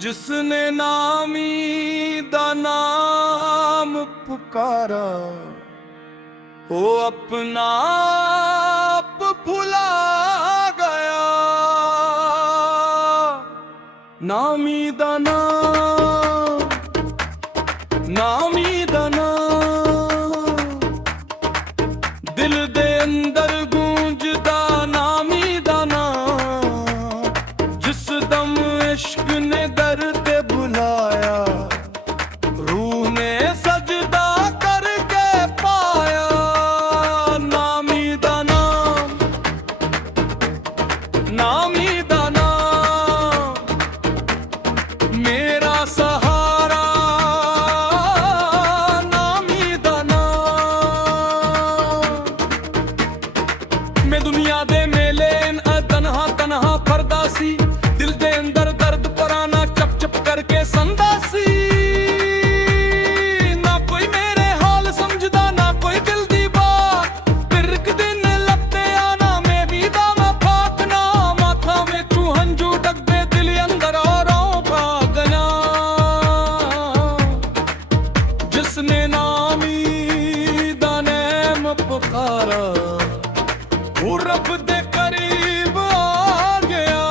जिसने नामी दा नाम पुकारा वो अपना आप भुला गया। नामी दा नाम, नामी दा नाम, दिल दे अंदर गूंजदा नामी दा नाम। जिस दम इश्क ने दर ते बुलाया रूह ने सजदा करके पाया। नामी दा नाम, नामी दा नाम, मेरा सहारा नामी दा नाम। मैं दुनिया दे मेले तन्हा तन्हा फरदा सी, दिल दे अंदर दर्द पुराना चप चप करके संदा सी। ना कोई मेरे हाल समझदा ना कोई दिल दी बात, फिर एक दिन लगते आना मैं भी दाना फाकना। माथा में तू हंजू डगदे दिल अंदर और भागना। जिसने नामी दा नैम पुकारा वो रब दे करीब आ गया।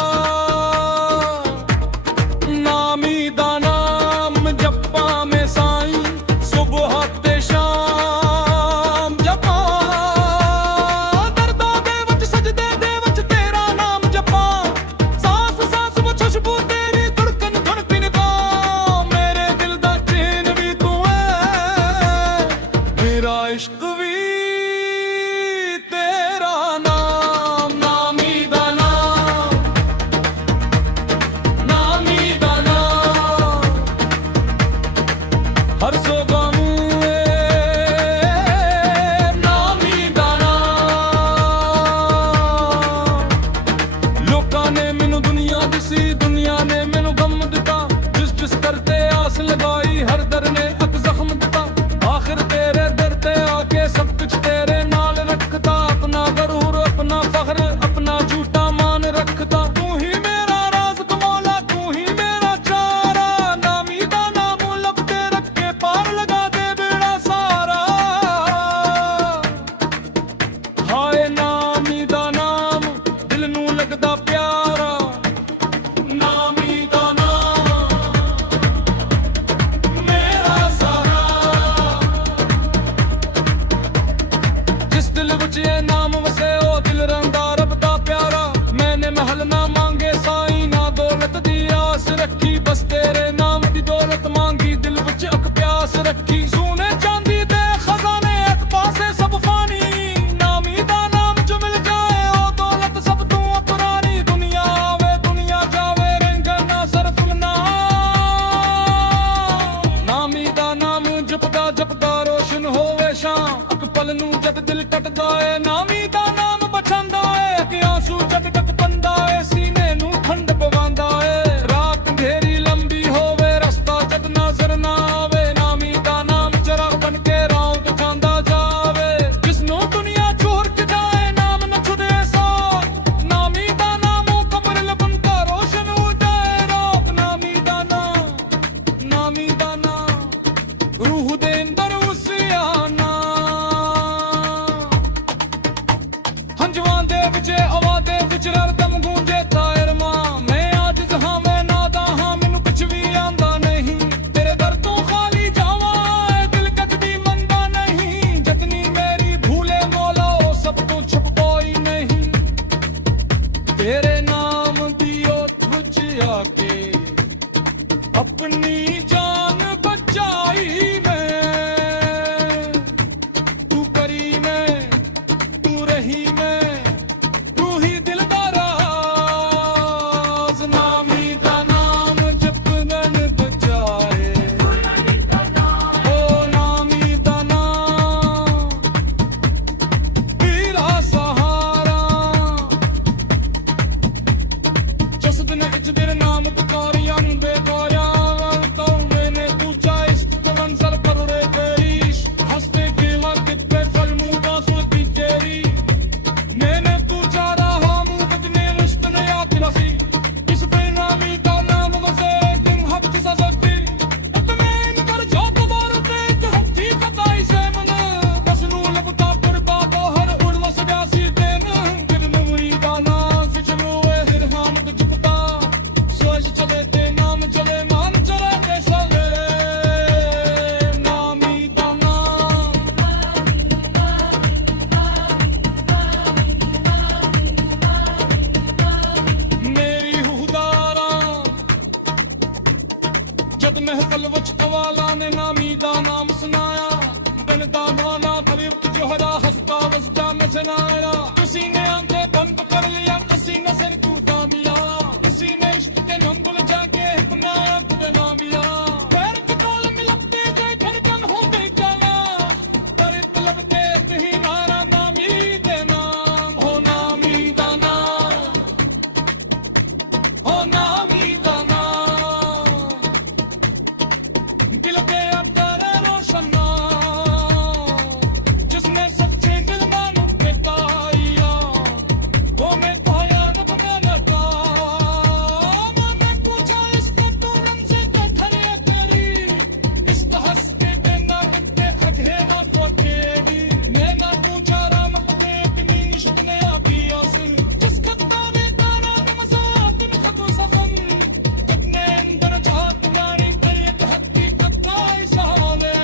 नामी दा नाम जप्पा में साईं सुबह ते शाम जप्पा। दर्दां दे विच सजदे दे विच तेरा नाम जप्पा। सांस सांस विच खुशबू तेरी धड़कन धड़कन दा। मेरे दिल दा चैन भी तू है, मेरा इश्क भी तेरा नाम। नामी दा नाम, नामी दा नाम, हर सो गम नामी दा नाम। लोकां ने मैनू दुनिया दिसी, दुनिया ने मैनू गम दिता। जिस जिस करते आस लगाई हर दर ने अक जख्म दिता। आखिर तेरे दर ते आके सब कुछ तेरे नाल रखता। अपना गरूर अपना फख्र अपना झूठा मान रखता। तू ही मेरा राज कमौला तू ही मेरा चारा। नामी दा नाम लपटे रख के पार लगा दे बेड़ा सारा। हाय नामी दा नाम दिल नू लगदा प्यारा। नामी दा नाम मेरा सहारा। जिस दिल विच ये नाम वसे ओ दिल रंदा रब दा प्यारा। मैंने महल ना मांगे साईं ना दौलत दी आस रखी। बस तेरे नाम दी दौलत मांगी दिल विच अक प्यास रखी। सोने चांदी दे खजाने एक पासे सब फानी। नामी दा नाम जो मिल जाए ओ दौलत सब तू पुरानी। दुनिया आवे दुनिया जावे रेंगा ना सरफ ना। नामी दा नाम जपदा जपदा रोशन होवे शाम। अक पल नू जद दिल कटदा है नामी दा नाम बचांदा है। कि आंसू जद तक पंदा है सीने नू ठंड पवांदा है। रात अंधेरी लंबी होवे रस्ता जद नजर ना आवे। नामी दा नाम चराग बन के राह दिखांदा जावे। जिसनू दुनिया छोड़ के जाए नाम न छुड़े साथ। नामी दा नाम कब्र बनता रोशन हो जाए रात। नामी दा नाम, नामी दा नाम, रूह दे अंदर उसियाना। हंजवां दे विच हवा दे विच ररदम गूंजे तायर मां। मैं आजिज़ हां मैं नादा हां मैनू कुछ भी आंदा नहीं। तेरे दर तो खाली जावां ऐ दिल कदी मंदा नहीं। जितनी मेरी भूले मौला ओ सब तो छुप कोई नहीं। तेरे नाम दी ओत विच आके अपनी जान बचाई मैं। तू करी मैं तू रही मैं तू ही दिल दा राज। नामी दा नाम जपन बचाए ओ नामी दा नाम मेरा सहारा। जिस दिन इच तेरे नाम पुकारिया नू बेकारिया तो मैंने पूछा इस कवन सर पर रे तेरी। हंसते के वक्त पे फल मुँह का सोती तेरी। मैंने पूछा रहा मुँह बदने रुश्त ने याद दिलासी। इस बेनामी का नाम वसे दिन महफल विच कवाला ने नामी दा नाम सुनाया बिन दा नाना फरीब जोहरा हंसता वसदा में जनाया किसी ने आंखें बंद कर लिया किसी ने सिर कूदा दिया किसी ने इश्क के नंबुल जाके हिपनाया खुद ना दिया पैर के ताल मिलते गए धड़कन हो गई जाना तेरे तलब के कहीं नारा नामी दे नाम हो नामी दा नाम हो नामी दा नाम दिल के अंदर रोशन जिसने सच्चे दिल मानो बेताया वो मैं पाया रब में लगा मैंने पूछा इसके तो रंग से खड़े तेरी इश्क हंस के देना बिते खड़े ना तो तेरी मैं ना पूछा राम के कितनी इश्क ने आपी आस जिस खत्ता ने तारा ने मजाक में खतो सफम कितने अंदर जात नारी तेरे हत्ती कच्चा इशाले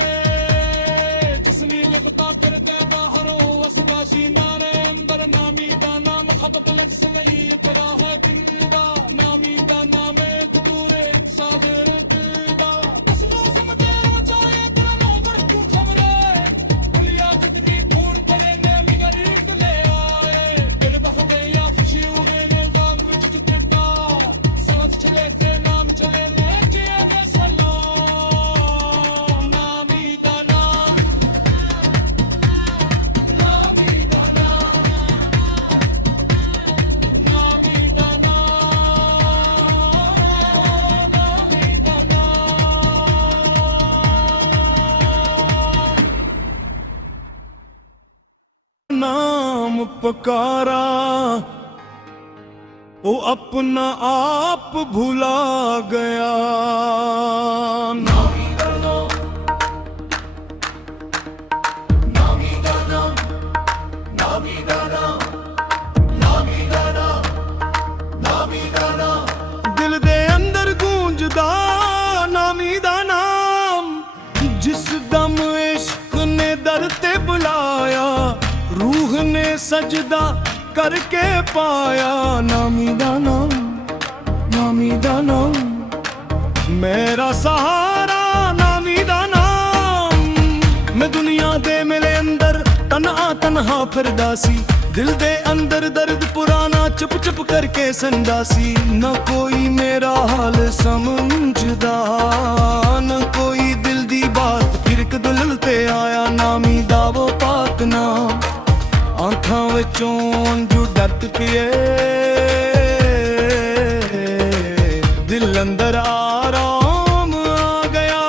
तस्लील बता कर देगा हरो वसवासी नारे अंदर नामी दा नाम खबत लग सनई तेरा है दिलदा नामी दा नाम एक दूरे सागर दिलदा तस्लो समझे मचाए तेरा नौकर क्यों खबर है दुनिया जितनी दूर करे ने मिगरी के ले आए दिल बखदे या खुशी हुए ने जान विच जितना सांस चले के नाम चले लेके आगे सलाम नामी दा नाम नामी दा नाम नामी दा नाम नामी दा नाम पुकारा वो अपना आप भुला गया नामी दा नाम नामी दा नाम नामी दा नाम नामी दा नाम नामी दा नाम दिल दे अंदर गूंजदा नामी दा नाम जिस दम इश्क ने दर ते बुलाया रूह ने सजदा करके पाया नामी दा नाम नामी दा नाम मेरा सहारा नामी दा नाम मैं दुनिया दे मेरे अंदर तन्हा फिरदा सी दिल दे अंदर दर्द पुराना चुप चुप करके संदासी न कोई मेरा हाल समझदा न कोई दिल दी बात फिर कदल ते आया नामी दा वो पाक नाम आँखां विचों अंजू डट पिए दिल अंदर आराम आ गया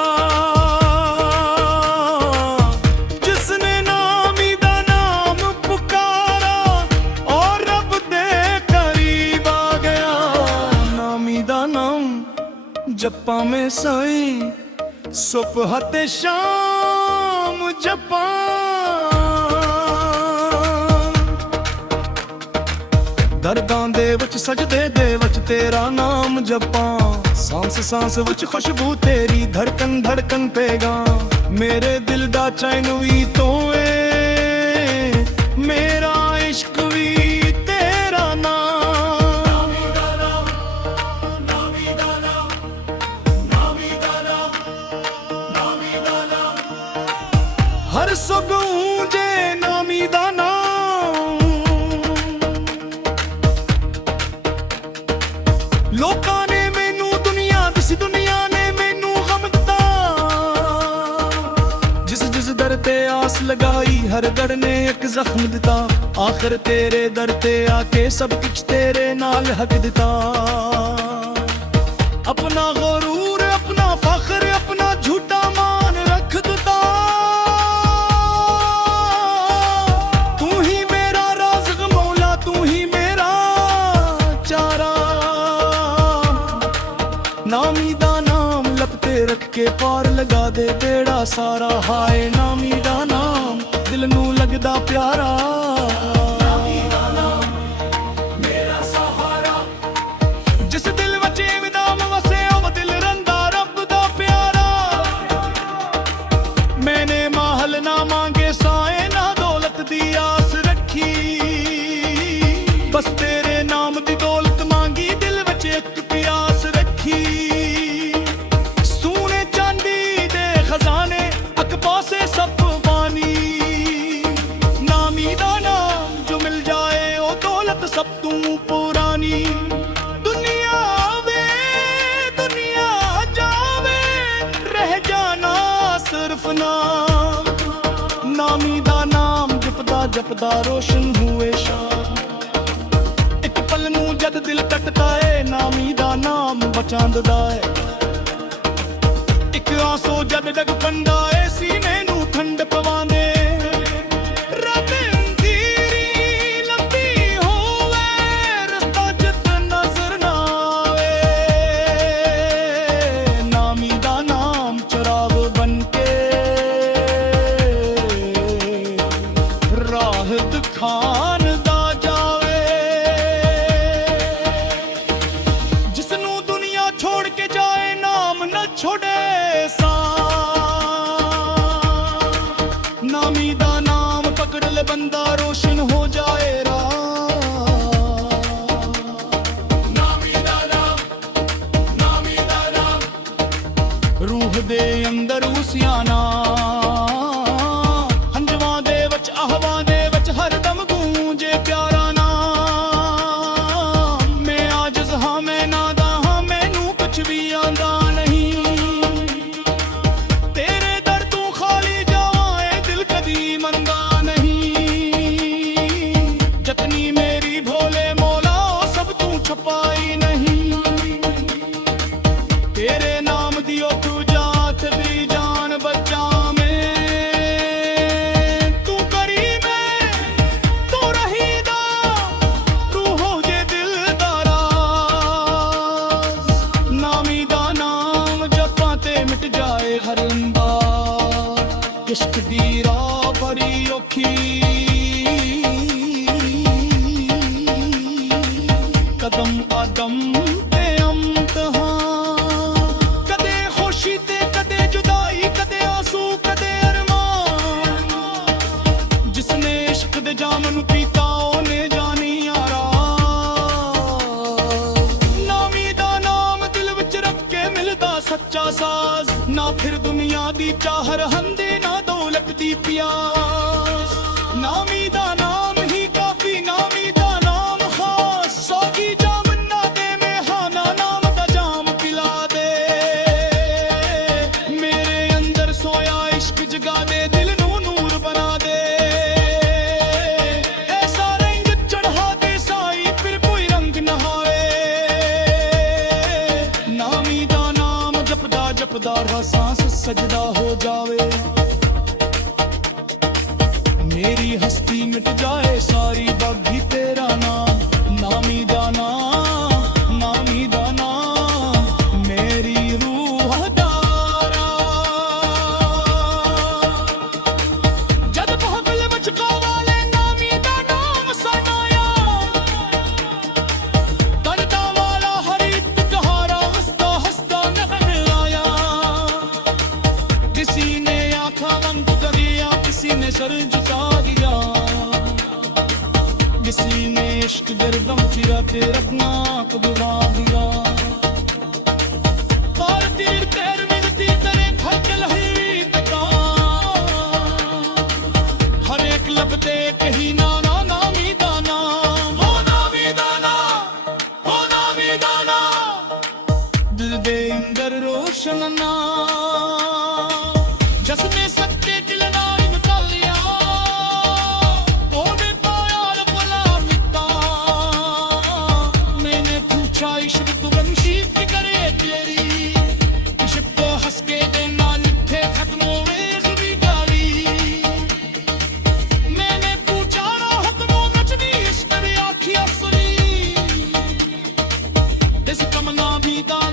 जिसने नामी दा नाम पुकारा और रब दे करीब आ गया नामी दा नाम जप्पा में साई सुबह ते शाम जप्पा दर्दां दे विच सजदे दे विच तेरा नाम जपां सांस सांस विच खुशबू तेरी धड़कन धड़कन पेगा मेरे दिल दा चैन भी तो ए मेरा इश्क भी तेरा नाम नामी दा नाम नामी दा नाम नामी दा नाम नामी दा नाम हर सुख ऊंजे नामी दा नाम लोकां ने मैनू दुनिया दिस दुनिया ने मैनू गम दिता जिस जिस दर ते आस लगाई हर दर ने एक जख्म दिता आखिर तेरे दर ते आके सब कुछ तेरे नाल हक दिता अपना गुरूर अपना फख्र अपना झूठा मान रख दिता तू ही मेरा राज़िक मौला तू ही मेरा चारा नामी दा नाम लपते रख के पार लगा दे बेड़ा सारा हाय नामी दा नाम दिल नू लगदा प्यारा नामी दा नाम मेरा सहारा जिस दिल विच इवें नाम वसे ओ दिल रंदा रब दा प्यारा मैंने माहल ना मांगे साए ना दौलत दी आस रखी बस तेरे नाम दी दौलत मांगी दिल विच एक प्यास रखी सोने ਜਪਦਾ ਰੋਸ਼ਨ ਹੋਵੇ ਸ਼ਾਮ। ਇੱਕ ਪਲ ਨੂੰ ਜਦ ਦਿਲ ਟੱਟਦਾ ਏ ਨਾਮੀ ਦਾ ਨਾਮ ਬਚਾਉਂਦਾ ਏ। ਇੱਕ ਆਂਸੂ ਜਦ ਡਗ ਪੈਂਦਾ ਏ ਸੀਨੇ ਨੂੰ ਠੰਡ ਪਵਾਉਂਦੇ। ਰੱਬ ਅੰਧੇਰੀ ਲੰਬੀ ਹੋਵੇ ਰਸਤਾ ਜਿੱਤ ਨਜ਼ਰ ਨਾ ਆਵੇ। ਨਾਮੀ ਦਾ ਨਾਮ ਚਿਰਾਗ ਬਨ ਕੇ ਰਾਹ ਦਿਖਾਉਂਦਾ ਜਾਵੇ। ਜਿਸ ਨੂੰ ਦੁਨੀਆ ਛੋੜ ਕੇ ਜਾਏ ਨਾਮ ਨਾ ਛੋੜੇ ਸਾਂ। ਨਾਮੀ ਦਾ ਨਾਮ ਪਕੜ ਲੈ ਬੰਦਾ ਰੋਸ਼ਨ ਹੋ ਜਾਏ ਰਾਹ। ਨਾਮੀ ਦਾ ਨਾਮ, ਨਾਮੀ ਦਾ ਨਾਮ ਰੂਹ ਦੇ ਅੰਦਰ ਉਸਿਆਣਾ। ਹੰਝਵਾਂ ਦੇ ਵਿੱਚ ਆਹਵਾਂ ਦੇ ਵਿੱਚ ਹਰਦਮ ਗੂੰਜੇ ਪਿਆਰਾ ਨਾਮ। ਮੈਂ ਆਜਜ਼ ਹਾਂ ਮੈਂ ਨਾਦਾ ਹਾਂ ਮੈਨੂੰ ਕੁਛ ਵੀ ਆਂਦਾ ਨਹੀਂ। ਤੇਰੇ ਦਰ ਤੋਂ ਖਾਲੀ ਜਾਵਾਂ ਏ ਦਿਲ ਕਦੀ ਮੰਗਾ ਨਹੀਂ। ਜਤਨੀ ਮੇਰੀ ਭੋਲੇ ਮੌਲਾ ਉਹ ਸਭ ਤੂੰ ਛਪਾਈ ਨਹੀਂ। ਤੇਰੇ ਨਾਮ ਦੀ ਉਹ ਤੂੰ ਜਾਤ ਵੀ ਜਾਨ ਬੱਚਾ ਮੈਂ। ਤੂੰ ਕਰੀਮ ਏ ਤੂੰ ਰਹੀਦਾ ਤੂੰ ਹੋ ਜੇ ਦਿਲ ਦਾ ਰਾਜ਼। ਨਾਮੀ ਦਾ ਨਾਮ ਜਪਾਂ ਤੇ ਮਿਟ ਜਾਏ ਹਰ ਅੰਬਾਰ। ਇਸ਼ਕ ਦੀ ਰਾਹ ਬੜੀ ਔਖੀ ਕਦਮ ਆਦਮ ਤੇ ਇਮਤਿਹਾਨ। ਕਦੇ ਖੁਸ਼ੀ ਤੇ ਕਦੇ ਜੁਦਾਈ ਕਦੇ ਆਂਸੂ ਕਦੇ ਅਰਮਾਨ। ਜਿਸਨੇ ਇਸ਼ਕ ਦੇ ਜਾਮ ਨੂੰ ਪੀਤਾ ਉਹਨੇ ਜਾਣੀ ਯਾਰਾ। ਨਾਮੀ ਦਾ ਨਾਮ ਦਿਲ ਵਿੱਚ ਰੱਖ ਕੇ ਮਿਲਦਾ ਸੱਚਾ ਸਾਜ਼। ਨਾ ਫਿਰ ਦੁਨੀਆ ਦੀ ਚਾਹਰ ਹੰਦੇ ਨਾ ਦੌਲਤ ਦੀ ਪਿਆਸ। ਨਾਮੀ ਦਾ ਨਾਮ ਹੀ ਕਾਫੀ ਨਾਮੀ ਦਾ ਨਾਮ ਖਾਸ। ਸੌਗੀ ਜਾਮ ਨਾ ਦੇ ਮੇਹਾਨਾ ਨਾਮ ਦਾ ਜਾਮ ਪਿਲਾ ਦੇ। ਮੇਰੇ ਅੰਦਰ ਸੋਇਆ ਇਸ਼ਕ ਜਗਾ ਦੇ ਦਿਲ ਨੂੰ ਨੂਰ ਬਣਾ ਦੇ। ਐਸਾ ਰੰਗ ਚੜ੍ਹਾ ਦੇ ਸਾਈ ਫਿਰ ਕੋਈ ਰੰਗ ਨਾ ਆਵੇ। ਨਾਮੀ ਦਾ ਨਾਮ ਜਪਦਾ ਜਪਦਾ ਰਾ ਸਾਂਸ ਸਜਦਾ ਹੋ ਜਾਵੇ। ਮੇਰੀ ਹਸਤੀ ਮਿਟ ਜਾਏ ਸਾਰੀ ਬਾਗੀ ਤੇਰਾ ਨਾਮ। ਨਾਮੀ ਦਾ ਨਾਮ, ਨਾਮੀ ਦਾ ਨਾਮ ਮੇਰੀ ਰੂਹ ਦਾ ਰਾਹ। ਜਦ ਮੁਹੱਬਲ ਵਿੱਚ ਕਾਵਾਲੇ ਨਾਮੀ ਦਾ ਨਾਮ ਸਨਾਇਆ। ਦਰਦਾਂ ਵਾਲਾ ਹਰ ਇੱਕ ਕਹਾਰਾ ਹੱਸਦਾ ਹੱਸਦਾ ਨਜ਼ਰ ਆਇਆ। किसी ने आँखा बंद कर दिया किसी ने सर झुका दिया। किसी ने इश्क गर्दम चिरा के रखना कबरा दिया। पार तीर तैर मिलती तेरे खलकल हुई तका। हर एक लब ते कही नाना नामी दा नाम। हो नामी दा नाम, हो नामी दा नाम दिल दे अंदर रोशन नाम। जिसने सच्चे दिल नाल निकालिया ओने पाया रबला मिटा। मैंने पूछा इश्क तू बंशी की करे तेरी। इश्क तो हंस के देना लिखे खत्म होवे भी गाली। मैंने पूछा ना हुक्म नचनी इश्क तेरी आँखी असली। इस कमना भी दान